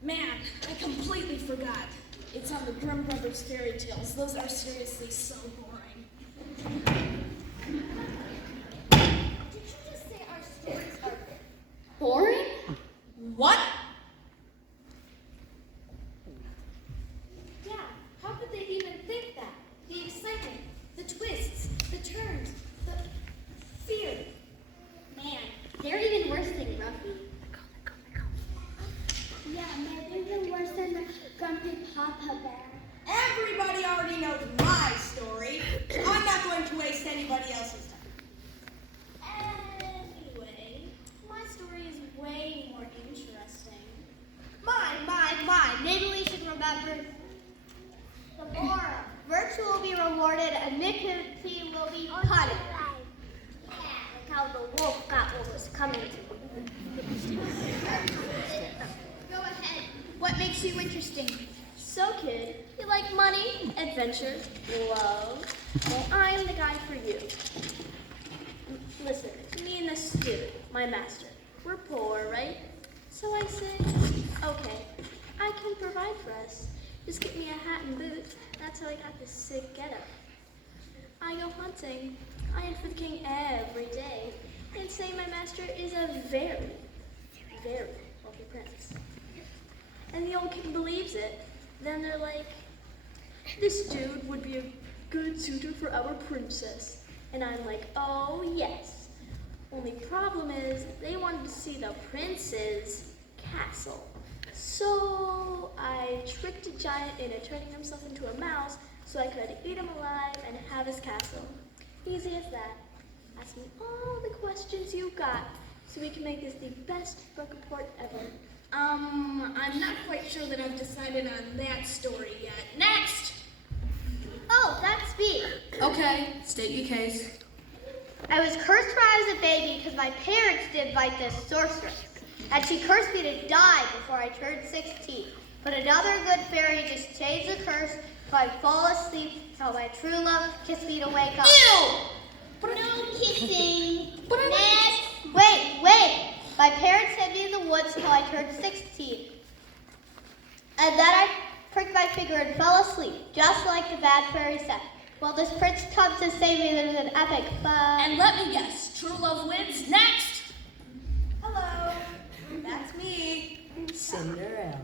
Man, I completely forgot. It's on the Grimm Brothers fairy tales. Those are seriously so boring. Did you just say our stories are boring? What? Yeah, how could they even think that? The excitement, the twists, the turns, the fear. Man, they're even worse than Grumpy. Yeah, maybe even worse than the Grumpy Papa Bear. Everybody already knows my story. I'm not going to waste anybody else's time. Anyway, my story is way more interesting. Mine. Maybe we should remember the moral. Virtue will be rewarded, and iniquity will be punished. Yeah, like how the wolf got what was coming to him. Go ahead. What makes you interesting? So, kid, you like money, adventure, love? Well, I'm the guy for you. Listen, me and this dude, my master, we're poor, right? So I say, okay, I can provide for us. Just get me a hat and boots. That's how I got this sick getup. I go hunting. I hunt for the king every day. And say my master is a very, very wealthy prince. And the old king believes it. Then they're like, this dude would be a good suitor for our princess. And I'm like, oh yes. Only problem is, they wanted to see the prince's castle. So I tricked a giant into turning himself into a mouse so I could eat him alive and have his castle. Easy as that. Ask me all the questions you got so we can make this the best book report ever. I'm not quite sure that I've decided on that story yet. Next! Oh, that's me. Okay, state your case. I was cursed when I was a baby because my parents didn't like this sorceress. And she cursed me to die before I turned 16. But another good fairy just changed the curse so I fall asleep till my true love kissed me to wake up. Ew! No kissing. But I Next. Wait. My parents sent me in the woods till I turned 16. And then I pricked my finger and fell asleep, just like the bad fairy said. Well, this prince comes to save me. There's an epic, but... And let me guess, true love wins. Next! Hello, that's me. Cinderella.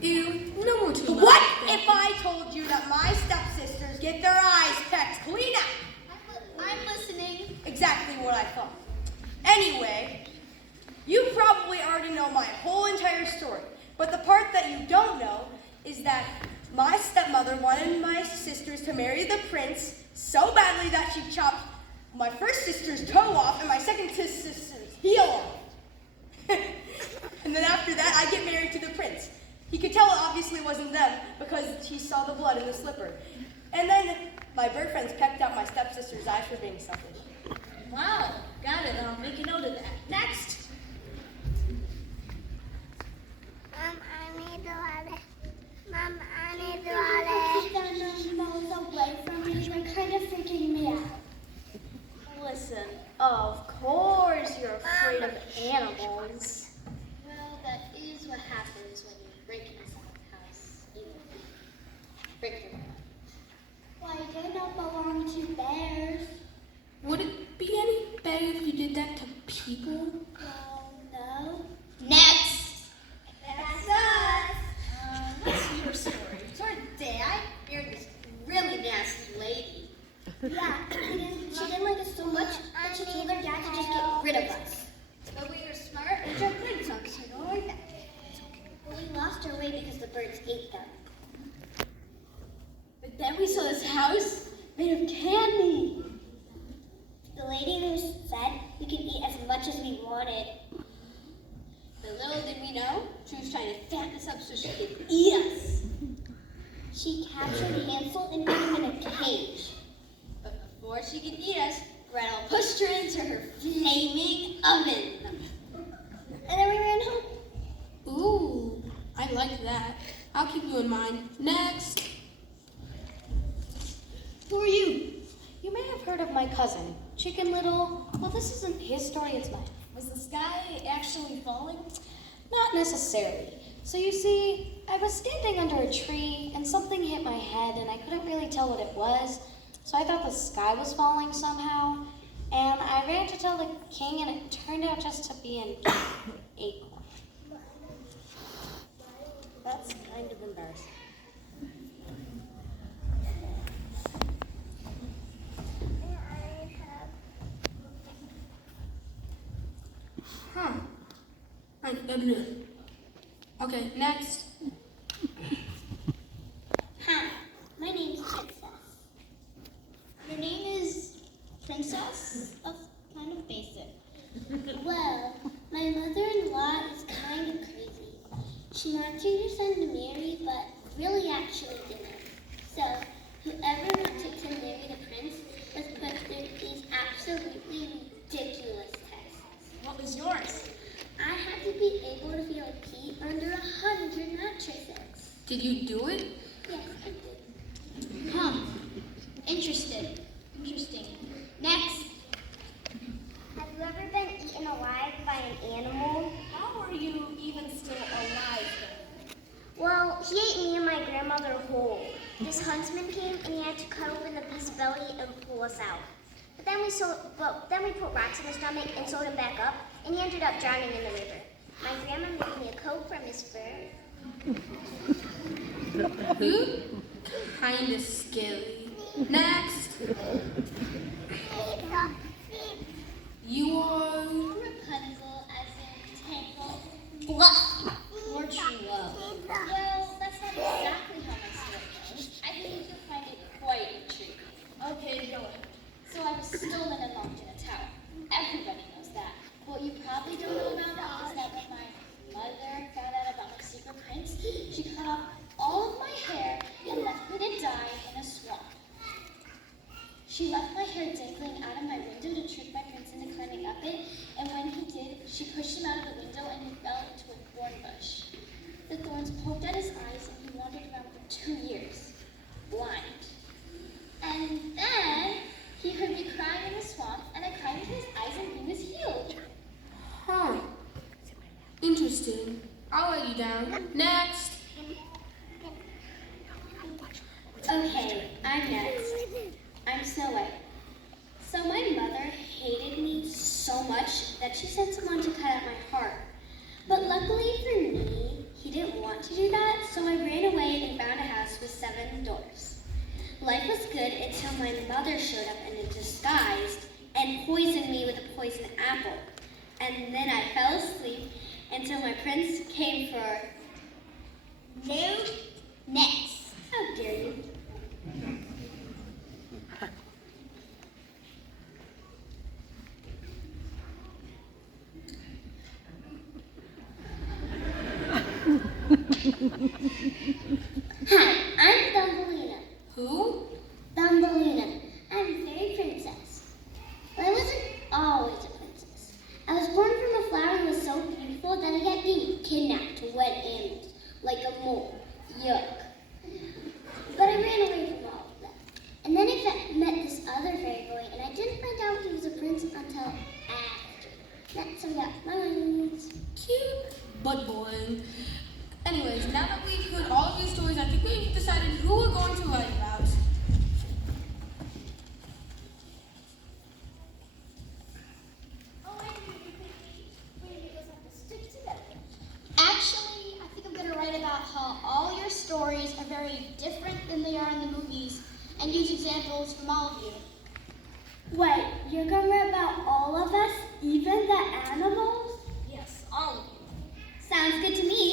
Ew, no more true love. What if I told you that my stepsisters get their eyes pecked clean out? I'm listening. Exactly what I thought. Anyway, you probably already know my whole entire story, but the part that you don't know is that my stepmother wanted my sisters to marry the prince so badly that she chopped my first sister's toe off and my second sister's heel off. And then after that, I get married to the prince. He could tell it obviously wasn't them because he saw the blood in the slipper. And then my bird friends pecked out my stepsister's eyes for being selfish. Wow, got it. I'll make a note of that. Next! Mom, I need water. Keep that nose away from me. You're kind of freaking me out. Listen, of course you're afraid of animals. Well, that is what happens when you break into someone's house. You break your Why, they don't belong to bears. Would it be any better if you did that to people? Well, no. Next! That's us. What's your story? Today, I married this really nasty lady. Yeah, she didn't like us so much that she told her dad to just get rid of us. But we were smart and took good songs, so don't worry about it. But we lost our way because the birds ate them. But then we saw this house made of candy. The lady who said we could eat as much as we wanted. But little did we know, she was trying to fatten us up so she could eat us. She captured Hansel and put him in a cage. But before she could eat us, Gretel pushed her into her flaming oven. And then we ran home. Ooh, I like that. I'll keep you in mind. Next! Who are you? You may have heard of my cousin, Chicken Little. Well, this isn't his story, it's mine. Was the sky actually falling? Not necessarily. So you see, I was standing under a tree and something hit my head and I couldn't really tell what it was. So I thought the sky was falling somehow. And I ran to tell the king and it turned out just to be an acorn. That's kind of embarrassing. Huh. My goodness. Okay, next. Hi, my name's Princess. Your name is Princess? That's kind of basic. Well, my mother-in-law is kind of crazy. She wanted your son to marry, but really actually didn't. So, whoever wanted to marry the prince was put through these absolutely ridiculous tests. What was yours? I had to be able to feel a pee under 100 mattresses. Did you do it? Yes, I did. Huh. Interesting. Next. Have you ever been eaten alive by an animal? How are you even still alive then? Well, he ate me and my grandmother whole. This huntsman came and he had to cut open the beast's belly and pull us out. But then we put rocks in his stomach and sewed him back up, and he ended up drowning in the river. My grandma made me a coat from his fur. Kinda scary. Next. You are Rapunzel, as in Tangle. Bluff. Or true love. Well, that's not exactly how my story goes. I think you'll find it quite intriguing. Okay, go ahead. So I was stolen and locked in a tower. Everybody knows that. What you probably don't know about is that when my mother found out about my secret prince, she cut off all of my hair and left me to die in a swamp. She left my hair dangling out of my window to trick my prince into climbing up it, and when he did, she pushed him out of the window and he fell into a thorn bush. The thorns poked at his eyes and he wandered around for 2 years, blind. And then he heard me crying in the swamp, and I cried into his eyes and he was healed. Huh. Interesting. I'll let you down. Next. Okay, I'm next. I'm Snow White. So my mother hated me so much that she sent someone to cut out my heart. But luckily for me, he didn't want to do that, so I ran away and found a house with 7 doors. Life was good until my mother showed up in a disguise and poisoned me with a poison apple. And then I fell asleep until my prince came for... No, next. How dare you? Hi, I'm Thumbelina. Who? Thumbelina. I'm a fairy princess. But I wasn't always a princess. I was born from a flower that was so beautiful that I kept being kidnapped to wed animals, like a mole. Yuck. But I ran away from all of them. And then I met this other fairy boy, and I didn't find out he was a prince until after. That's we got mines. Cute, but boring. Anyways, now that we've heard all of these stories, I think we've decided who we're going to write about. Actually, I think I'm going to write about how all your stories are very different than they are in the movies and use examples from all of you. Wait, you're gonna write about all of us, even the animals? Yes, all of you. Sounds good to me.